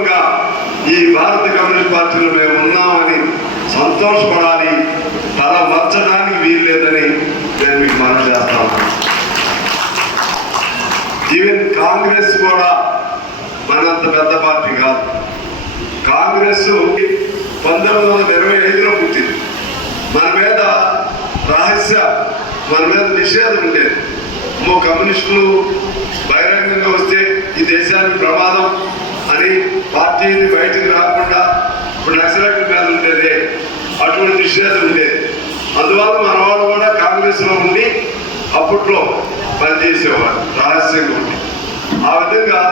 గౌరవంగా ఈ భారత కమ్యూనిస్ట్ పార్టీలో మేము ఉన్నామని సంతోషపడాలి. తల మార్చడానికి వీలు లేదని నేను మీకు మనం చేస్తాను ఈవెన్ కాంగ్రెస్ కూడా మనంత పెద్ద పార్టీ కాదు. కాంగ్రెస్ పంతొమ్మిది వందల ఇరవై ఐదులో పుట్టింది. మన మీద రహస్య మన మీద నిషేధం ఉండేది. కమ్యూనిస్టులు బహిరంగంగా వస్తే ఈ దేశానికి ప్రమాదం. అని పార్టీని బయటకు రాకుండా ఇప్పుడు నక్సలైట్ల మీద ఉండేది. అటువంటి నిషేధం ఉండేది. అందువల్ల మన వాళ్ళు కూడా కాంగ్రెస్లో ఉండి అప్పట్లో పనిచేసేవాడు రహస్యంగా ఉండి. ఆ విధంగా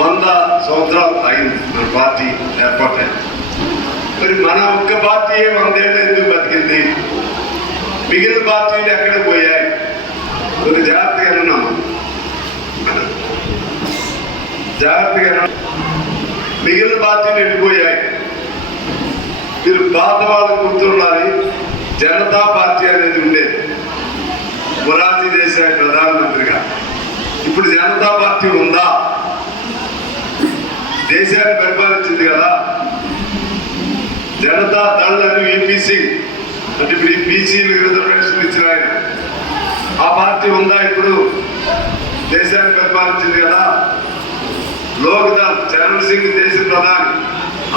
వంద సంవత్సరాలు అయింది మన పార్టీ ఏర్పాటైంది మరి మన ఒక్క పార్టీ వందేళ్ళు ఎందుకు బతికింది? మిగిలిన పార్టీలు ఎక్కడ పోయాయి కొద్ది జాగ్రత్తగా ఉన్నాము జాగ్రత్తగా మిగిలిన పార్టీలు వెళ్ళిపోయాయి మీరు పాత వాళ్ళు గుర్తుండాలి జనతా పార్టీ అనేది ఉండేది. మొరార్జీ దేశాయ్ ప్రధానమంత్రిగా. ఇప్పుడు జనతా పార్టీ ఉందా? దేశాన్ని పరిపాలించింది కదా. జనతా దళ్ అని ఈపీసీ అంటే ఇప్పుడు ఈ బీసీలు రిజర్వేషన్ ఇచ్చిన ఆయన. ఆ పార్టీ ఉందా ఇప్పుడు? దేశాన్ని పరిపాలించింది కదా. లోక్నాథ్ చరణ్ సింగ్ దేశ ప్రధాని.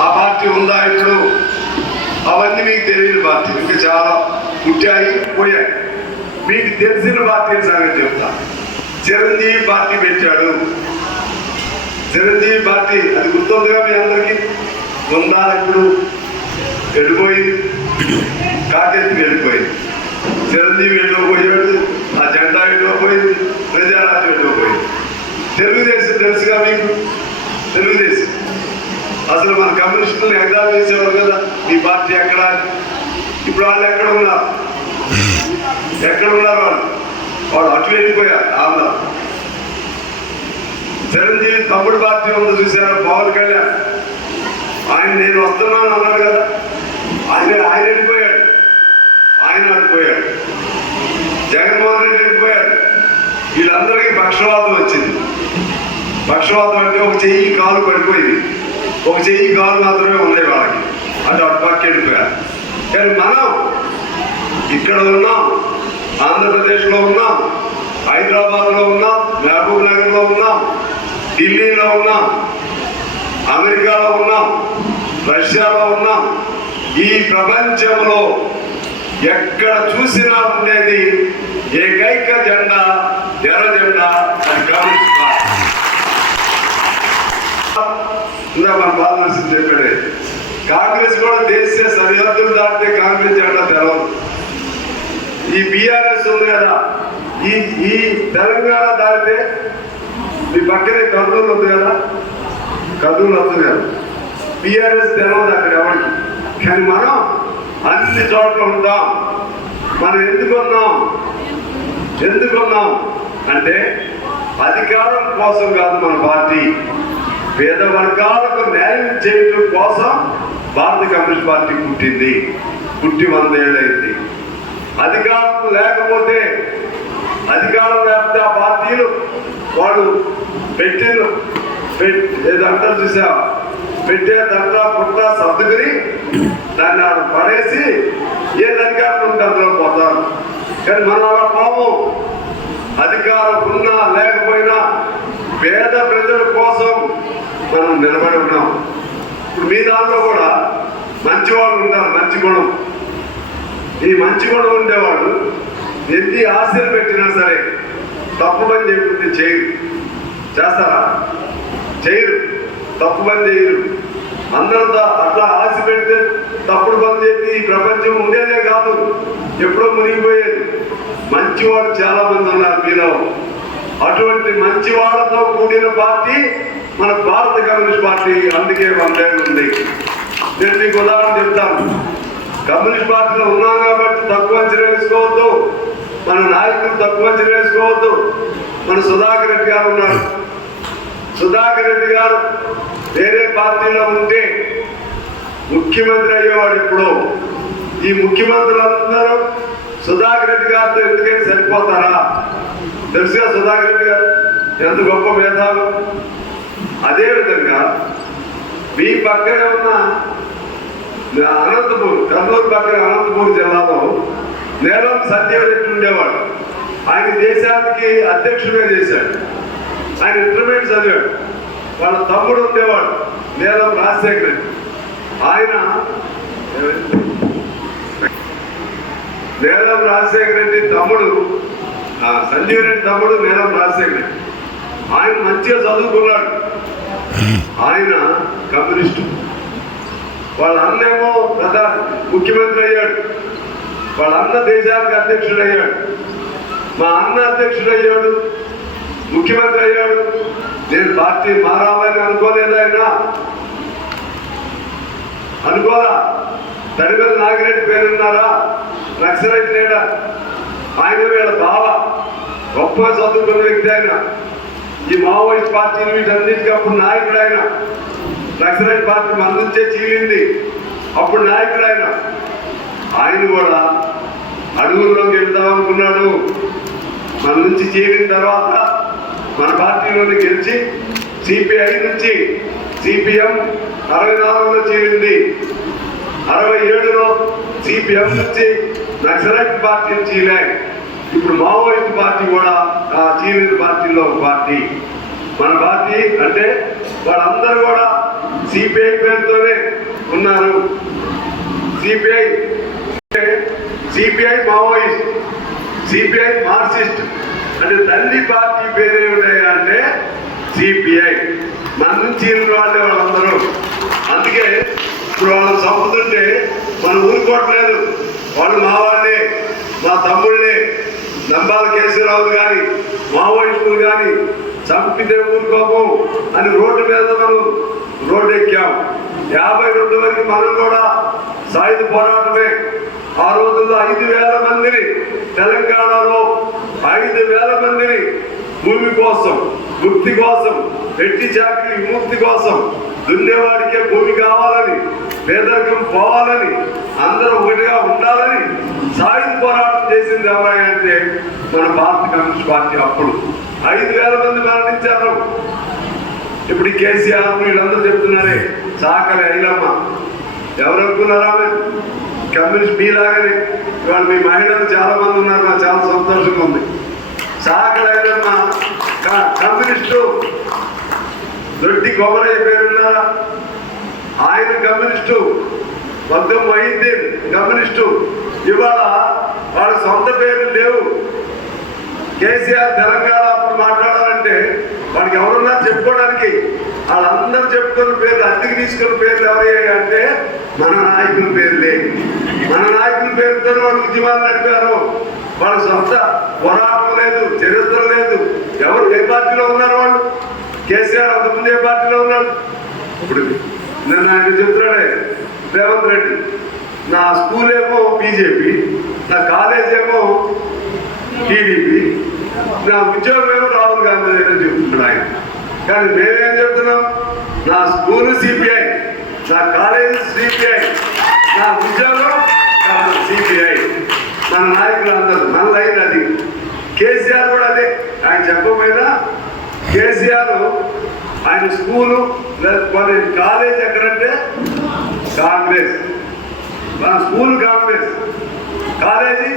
ఆ పార్టీ ఉందా ఇప్పుడు? అవన్నీ మీకు తెలియని పార్టీ. ఇంకా చాలా పుట్టాయి పోయాయి మీకు తెలిసిన పార్టీ సంగతి చెప్తా. చిరంజీవి పార్టీ పెట్టాడు. చిరంజీవి పార్టీ అది గుర్తుందిగా మీ అందరికీ? ఉందా ఇప్పుడు వెళ్ళిపోయింది. కాకెత్తి వెళ్ళిపోయింది. చిరంజీవి వెళ్ళిపోయాడు ఆ జెండా వెళ్ళిపోయింది ప్రజారాజ్యం వెళ్ళిపోయింది తెలుగుదేశం తెలుసుగా మీకు? తెలుగుదేశం. అసలు మన కమ్యూనిస్టులు ఎగ్జామ్ వేసేవారు కదా మీ పార్టీ ఎక్కడ? ఇప్పుడు వాళ్ళు ఎక్కడ ఉన్నారు? ఎక్కడ ఉన్నారు వాళ్ళు? వాళ్ళు అటు వెళ్ళిపోయారు ఆంధ్ర. చిరంజీవి తమ్ముడు పార్టీ ఉంది చూశారు పవన్ కళ్యాణ్? ఆయన నేను వస్తున్నాను అన్నాడు కదా. ఆయన ఆయన వెళ్ళిపోయాడు. ఆయన అడిపోయాడు జగన్మోహన్ రెడ్డి వెళ్ళిపోయాడు. వీళ్ళందరికీ పక్షవాతం వచ్చింది. పక్షవాతం అంటే ఒక చెయ్యి కాలు పడిపోయింది. ఒక చెయ్యి కాలు మాత్రమే ఉన్నాయి వాళ్ళకి. అంటే అటు పక్క వెళ్ళిపోయారు కానీ మనం ఇక్కడ ఉన్నాం ఆంధ్రప్రదేశ్లో ఉన్నాం హైదరాబాద్లో ఉన్నాం మహబూబ్ నగర్లో ఉన్నాం ఢిల్లీలో ఉన్నాం అమెరికాలో ఉన్నాం రష్యాలో ఉన్నాం. ఈ ప్రపంచంలో ఎక్కడ చూసినా ఉండేది ఏకైక జెండా ఎర్ర అది కమ్యూనిస్ట్ ఇందా మన బాలనరసింహ చెప్పాడే కాంగ్రెస్ కూడా దేశ సరిహద్దులు దాటితే కాంగ్రెస్ జెండా తెలవదు ఈ బీఆర్ఎస్ ఉంది కదా ఈ ఈ తెలంగాణ దాటితే మీ పక్కనే కర్నూలు ఉంది కదా కర్నూలు వస్తుంది కదా. బీఆర్ఎస్ తెలవదు అక్కడ ఎవరికి. కానీ మనం అన్ని చోట్ల ఉంటాం. మనం ఎందుకున్నాం ఎందుకున్నాం అంటే అధికారం కోసం కాదు మన పార్టీ. పేద వర్గాలకు న్యాయం చేయడం కోసం భారత కమ్యూనిస్ట్ పార్టీ పుట్టింది. పుట్టి వందేళ్ళైంది. అధికారం లేకపోతే అధికారం లేకపోతే ఆ పార్టీలు వాడు పెట్టిన పెట్- చూసా? పెట్టే దండ పుట్ట సర్దుకుని దాన్ని ఆడ పడేసి ఏది అధికారం ఉంటే అందులో పోతారు. కానీ మనం అలా పాము. అధికారం ఉన్నా లేకపోయినా పేద ప్రజల కోసం మనం నిలబడి ఉన్నాం. ఇప్పుడు మీ దాంట్లో కూడా మంచి వాళ్ళు ఉంటారు మంచి గుణం ఈ మంచి గుణం ఉండేవాడు ఎన్ని ఆశలు పెట్టినా సరే తప్పు పని చెప్పింది చేయరు. చేస్తారా? చేయరు. తప్పు పని చేయరు. అందరంతా అట్లా ఆశ పెడితే తప్పుడు పని చెప్పి ఈ ప్రపంచం ఉండేదే కాదు. ఎప్పుడో మునిగిపోయేది. మంచివాడు చాలా మంది ఉన్నారు మీలో. అటువంటి మంచి వాళ్ళతో కూడిన పార్టీ మన భారత కమ్యూనిస్ట్ పార్టీ అందుకే వందేళ్ళు ఉంది. నేను మీకు ఉదాహరణ చెప్తాను. కమ్యూనిస్ట్ పార్టీలో ఉన్నాం కాబట్టి తక్కువ అంచనా వేసుకోవద్దు. మన నాయకులు తక్కువ అంచనా వేసుకోవద్దు. మన సుధాకర్ రెడ్డి గారు ఉన్నారు. సుధాకర్ రెడ్డి గారు వేరే పార్టీలో ఉంటే ముఖ్యమంత్రి అయ్యేవాడు ఇప్పుడు ఈ ముఖ్యమంత్రులందరూ సుధాకర్ రెడ్డి గారితో ఎందుకైనా సరిపోతారా? తెలుసుగా సుధాకర్ రెడ్డి గారు? ఎంత గొప్ప మేధావు అదేవిధంగా మీ పక్కనే ఉన్న అనంతపూర్ కర్నూలు పక్కన అనంతపూర్ జిల్లాలో నేలం సత్యవరెడ్డి ఉండేవాడు. ఆయన దేశానికి అధ్యక్షుడిగా చేశాడు. ఆయన ఇంటర్మీడియట్ చదివాడు. వాళ్ళ తమ్ముడు ఉండేవాడు నేలం రాజశేఖర్ రెడ్డి. ఆయన నేలం రాజశేఖర రెడ్డి తమ్ముడు ఆ, సంజీవ్ రెడ్డి తమ్ముడు నేలం రాజశేఖర రెడ్డి. ఆయన మంచిగా చదువుకున్నాడు. ఆయన కమ్యూనిస్టు. వాళ్ళ అన్నేమో ప్రధాన ముఖ్యమంత్రి అయ్యాడు. వాళ్ళ అన్న దేశానికి అధ్యక్షుడు అయ్యాడు. మా అన్న అధ్యక్షుడు అయ్యాడు. ముఖ్యమంత్రి అయ్యాడు. నేను పార్టీ మారాలని అనుకోలేదైనా అనుకోరా తడివెల నాగిరెడ్డి పేరున్నారా? నక్సలైట్ లీడర్ ఆయన వీళ్ళ బావ గొప్ప చదువుకున్న వ్యక్తి ఆయన. ఈ మావోయిస్ట్ పార్టీలు వీటన్నిటికీ అప్పుడు నాయకుడు ఆయన. నక్సలైట్ పార్టీ మన నుంచే చీలింది. అప్పుడు నాయకుడు ఆయన. ఆయన కూడా అడుగుల్లోకి వెళ్దాం అనుకున్నాడు. మన నుంచి చీలిన తర్వాత మన పార్టీలోని గెలిచి సిపిఐ నుంచి సిపిఎం అరవై నాలుగులో చీలింది. అరవై ఏడులో సిపిఎం నుంచి నక్సలైట్ పార్టీ చీలాయి ఇప్పుడు మావోయిస్ట్ పార్టీ కూడా ఆ చీలిన పార్టీలో ఒక పార్టీ. మన పార్టీ అంటే వాళ్ళందరూ కూడా సిపిఐ పేరుతోనే ఉన్నారు. CPI CPI Maoist CPI Marxist అంటే తల్లి పార్టీ పేరు ఏమిటాయి అంటే సిపిఐ. మన నుంచి వాళ్ళే వాళ్ళందరూ. అందుకే ఇప్పుడు వాళ్ళని చంపుతుంటే మనం ఊరుకోవట్లేదు వాళ్ళు మా వాళ్ళే మా తమ్ముళ్ళే. నంబాల కేశవరావు కానీ మావోయిస్టులు కానీ చంపితే ఊరుకోము అని రోడ్డు మీద మనం రోడ్డు ఎక్కాం యాభై రెండు వరకు మనం కూడా సాయుధ పోరాటమే. ఆ రోజుల్లో ఐదు వేల మందిని తెలంగాణలో ఐదు వేల మందిని భూమి కోసం ముక్తి కోసం పెట్టి చాకరి విముక్తి కోసం దున్నేవాడికే భూమి కావాలని పేదరికం పోవాలని అందరూ ఒకటిగా ఉండాలని సాయుధ పోరాటం చేసింది ఎవరైనా అంటే మన భారత కమ్యూనిస్ట్ పార్టీ అప్పుడు. ఐదు వేల మంది మరణించారు. ఇప్పుడు కేసీఆర్ వీళ్ళందరూ చెప్తున్నారే చాకలి ఐలమ్మ ఎవరు అనుకున్నారా కమ్యూనిస్ట్ మీలాగానే. ఇవాళ మీ మహిళలు చాలా మంది ఉన్నారు నాకు చాలా సంతోషంగా ఉంది. చాకలి ఐలమ్మ కమ్యూనిస్టు. దొడ్డి కొమరయ్య పేరున్నారా ఆయన కమ్యూనిస్టు. మద్దం మొహిద్దీన్ కమ్యూనిస్టు. ఇవాళ వాళ్ళ సొంత పేర్లు లేవు. కేసీఆర్ తెలంగాణ అప్పుడు మాట్లాడాలంటే వాళ్ళకి ఎవరున్నా చెప్పుకోవడానికి వాళ్ళందరూ చెప్పుకున్న పేర్లు అద్దెకి తీసుకున్న పేర్లు ఎవరయ్యాయి అంటే మన నాయకుల పేర్లే. మన నాయకుల పేరుతో వాళ్ళు ఉద్యమాలు నడిపారు. వాళ్ళ సొంత పోరాటం లేదు చరిత్ర లేదు. ఎవరు ఏ పార్టీలో ఉన్నారు వాళ్ళు? కేసీఆర్ అంతకుముందు ఏ పార్టీలో ఉన్నాడు ఇప్పుడు నిన్న ఆయన చెప్తున్నాడే రేవంత్ రెడ్డి నా స్కూల్ ఏమో బీజేపీ నా కాలేజ్ ఏమో టీడీపీ నా ఉద్యోగం ఏమో రాహుల్ గాంధీ అని చెప్తున్నాడు ఆయన. కానీ మేమేం చెప్తున్నాం? నా స్కూల్ సిపిఐ నా కాలేజ్ సిపిఐ నా ఉద్యోగం సిపిఐ. మన నాయకులు అందరూ మన లైన్ అది. కేసీఆర్ కూడా అదే. ఆయన చెప్పకపోయినా కేసీఆర్ ఆయన స్కూలు మరి కాలేజ్ ఎక్కడంటే కాంగ్రెస్. మన స్కూల్ కాంగ్రెస్. College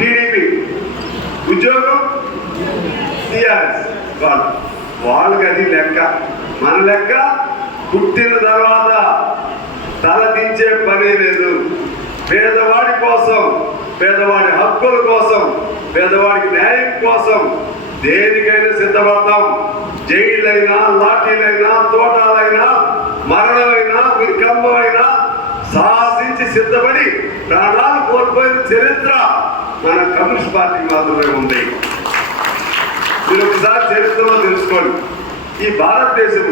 TDP. ఉద్యోగం టీఆర్ఎస్. వాళ్ళు వాళ్ళకి అది లెక్క. మన లెక్క పుట్టిన తర్వాత తలదించే పని లేదు. పేదవాడి కోసం పేదవాడి హక్కుల కోసం పేదవాడికి న్యాయం కోసం దేనికైనా సిద్ధపడతాం. జైళ్ళైనా లాఠీలైనా తోటాలైనా మరణమైనా వికంభమైనా సాహసించి సిద్ధపడి ప్రాణాలు కోల్పోయిన చరిత్ర మన కమ్యూనిస్ట్ పార్టీ మాత్రమే ఉంది. మీరు ఒకసారి చరిత్రలో తెలుసుకోండి. ఈ భారతదేశంలో